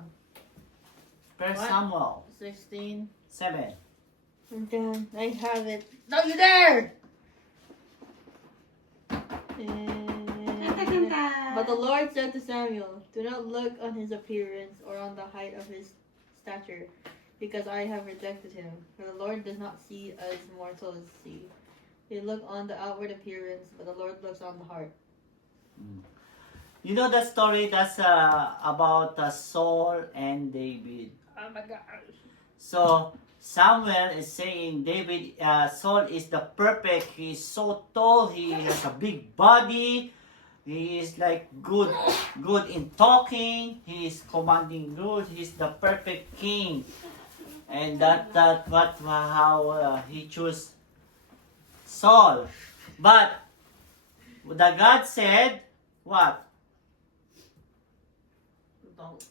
on. First What? Samuel 16. 7. Okay, I have it. Don't you dare! But the Lord said to Samuel, do not look on his appearance or on the height of his stature, because I have rejected him. For the Lord does not see as mortals see. They look on the outward appearance, but the Lord looks on the heart. You know the story that's about Saul and David. Oh my gosh. So Samuel is saying Saul is the perfect. He's so tall. He has a big body. He is like good in talking. He is commanding good. He's the perfect king, and how he chose Saul. But the God said what? Don't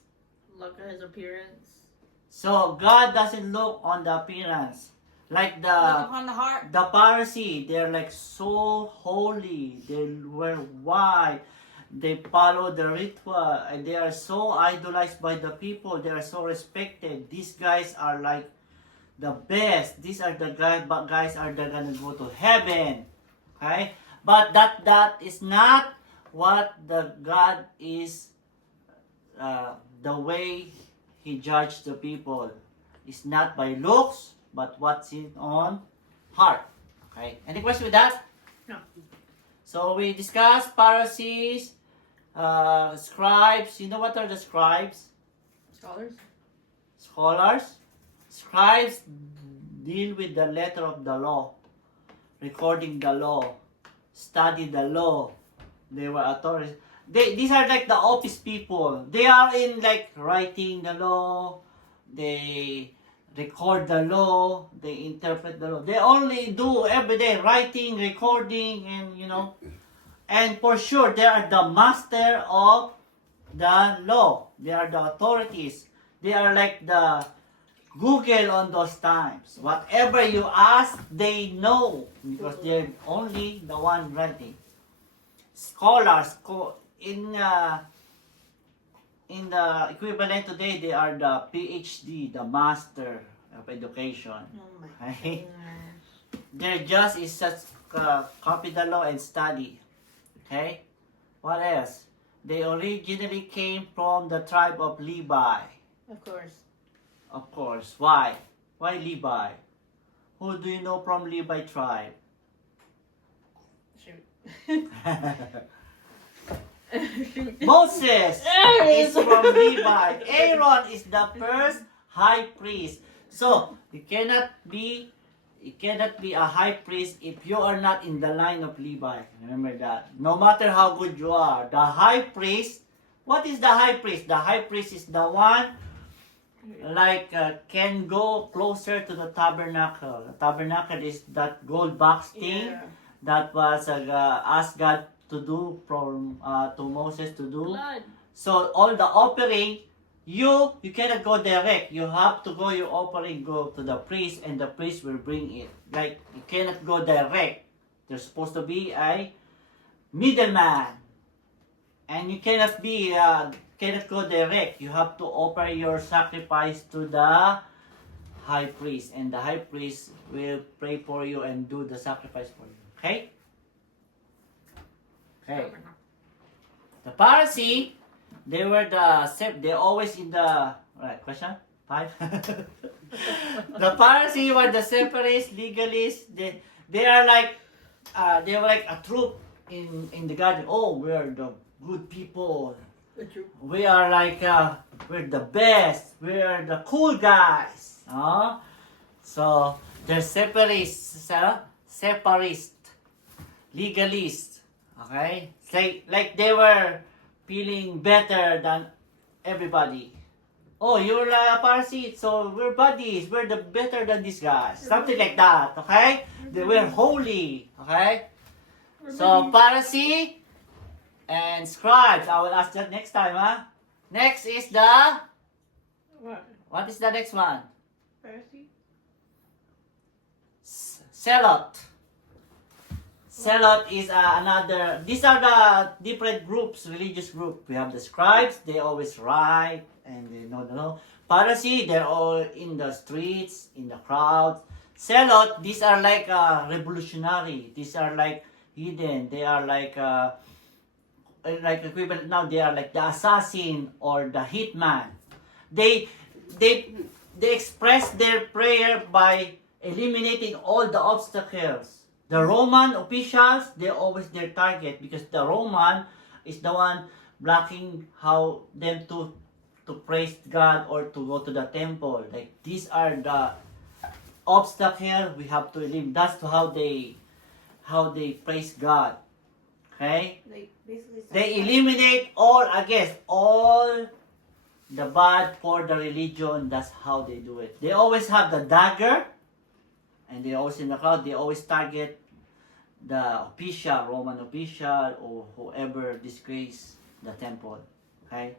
look at his appearance. So God doesn't look on the appearance. Like Look upon the heart. the Pharisee, they're like so holy. They wear white. They follow the ritual. And they are so idolized by the people. They are so respected. These guys are like the best. These are the guys are gonna go to heaven. Okay? But that is not what the God is the way He judged the people. It's not by looks, but what's in on heart. Okay? Any question with that? No. So we discussed Pharisees, scribes. You know what are the scribes? Scholars? Scholars. Scribes deal with the letter of the law, recording the law, study the law. They were authorities. These are like the office people. They are in like writing the law. They record the law. They interpret the law. They only do every day writing, recording, and And for sure, they are the master of the law. They are the authorities. They are like the Google on those times. Whatever you ask, they know because they're only the one writing. Scholars in the equivalent today, they are the PhD, the Master of Education. Oh my Okay? goodness. Their just is such copy the law and study. Okay? What else? They originally came from the tribe of Levi. Of course. Of course. Why? Why Levi? Who do you know from Levi tribe? Shoot. Shoot. Moses is from Levi. Aaron is the first high priest. So you cannot be a high priest if you are not in the line of Levi. Remember that. No matter how good you are, the high priest. What is the high priest? The high priest is the one can go closer to the tabernacle. The tabernacle is that gold box thing that was asked God to do from to Moses to do. Blood. So all the offering, you cannot go direct. You have to go your offering go to the priest, and the priest will bring it. Like you cannot go direct. There's supposed to be a middleman, and you cannot go direct. You have to offer your sacrifice to the high priest, and the high priest will pray for you and do the sacrifice for you. Okay? Okay. The Pharisee, they're always in the right question 5. The Pharisee were the separatists, legalists. They are like they were like a troop in the garden. Oh, we're the good people. We are like we're the best. We're the cool guys. So they're separatists, legalists. Okay, it's like they were feeling better than everybody. Oh, you're a Pharisee, so we're buddies. We're the better than these guys. Something like that. Okay, we're holy. Okay, so Pharisee and scribes. I will ask that next time, huh? Next is the... What is the next one? Pharisee? Zealot. Zealot is another. These are the different groups, religious group. We have the scribes. They always write and they know. Pharisee, they're all in the streets, in the crowds. Zealot, these are like revolutionary. These are like hidden. They are like equivalent now. They are like the assassin or the hitman. They they express their prayer by eliminating all the obstacles. The Roman officials, they're always their target because the Roman is the one blocking how them to praise God or to go to the temple. Like these are the obstacles we have to eliminate. That's how they praise God. Okay? Like basically. They eliminate all against all the bad for the religion. That's how they do it. They always have the dagger. And they always in the crowd, they always target the official, Roman official, or whoever disgrace the temple. Okay?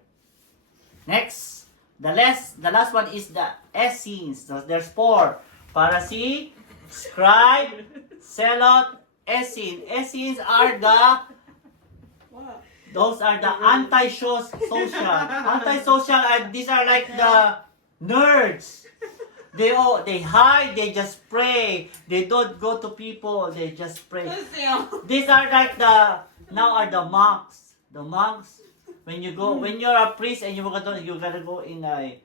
Next, the last one is the Essenes. So there's 4. Pharisee, scribe, zealot, Essene. Essenes are the What? those are the anti-social. Anti-social are these are like the nerds. They hide, they just pray. They don't go to people, they just pray. These are like now are the monks. The monks, when you're a priest and you're gonna go in a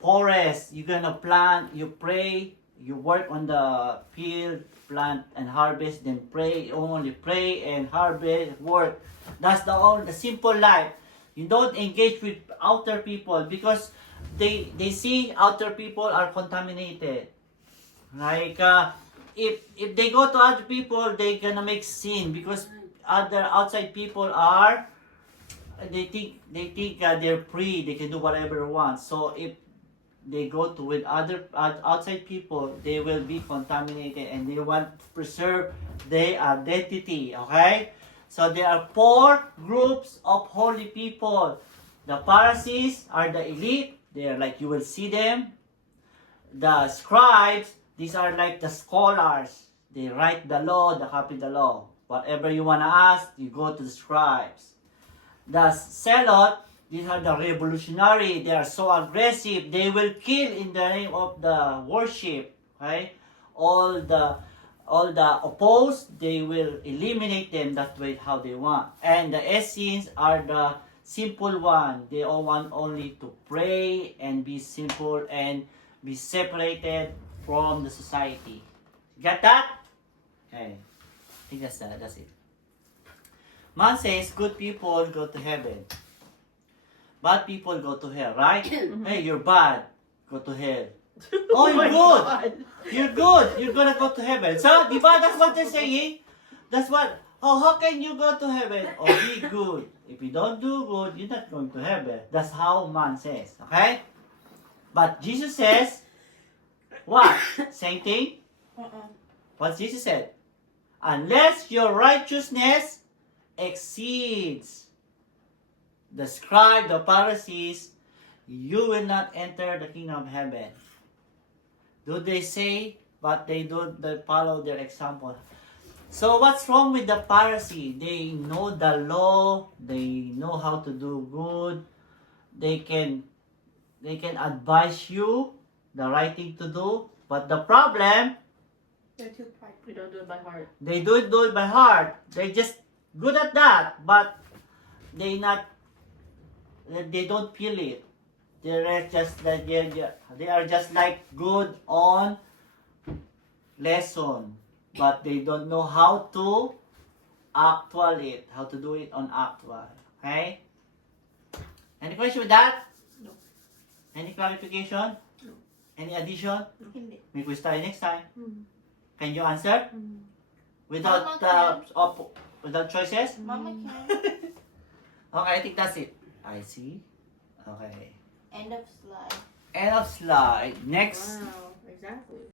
forest, you're gonna plant, you pray, you work on the field, plant and harvest, then pray, only pray and harvest, work. That's the simple life. You don't engage with outer people because they see outer people are contaminated. Like if they go to other people, they gonna make sin because other outside people are they think they're free, they can do whatever they want. So if they go to with other outside people, they will be contaminated and they want to preserve their identity. Okay, so there are 4 groups of holy people. The Pharisees are the elite. They are like, you will see them. The scribes, these are like the scholars. They write the law, they copy the law. Whatever you want to ask, you go to the scribes. The zealot, these are the revolutionary. They are so aggressive. They will kill in the name of the worship. Okay? All the opposed, they will eliminate them that way how they want. And the Essenes are the simple one. They all want only to pray and be simple and be separated from the society. Get that? Okay. I think that's it. Man says good people go to heaven. Bad people go to hell, right? Hey, you're bad. Go to hell. Oh, you're good. God. You're good. You're gonna go to heaven. So, di ba that's what they're saying? That's what. Oh, how can you go to heaven? Oh, be good. If you don't do good, you're not going to heaven. That's how man says. Okay? But Jesus says, what? Same thing? What Jesus said? Unless your righteousness exceeds the scribe, the Pharisees, you will not enter the kingdom of heaven. Do they say, but they don't follow their example? So what's wrong with the Pharisee? They know the law, they know how to do good, they can advise you the right thing to do, but the problem, They're too prideful. We don't do it by heart. they do it by heart. They just good at that, but they don't feel it. They are just like good on lesson, but they don't know how to actual it, how to do it on actual. Okay? Any question with that? No. Any clarification? No. Any addition? Hindi. May quiz tayo next time. Mm. Can you answer without without choices? Mama can. Okay, I think that's it. I see. Okay. End of slide. End of slide. Next. Wow, exactly.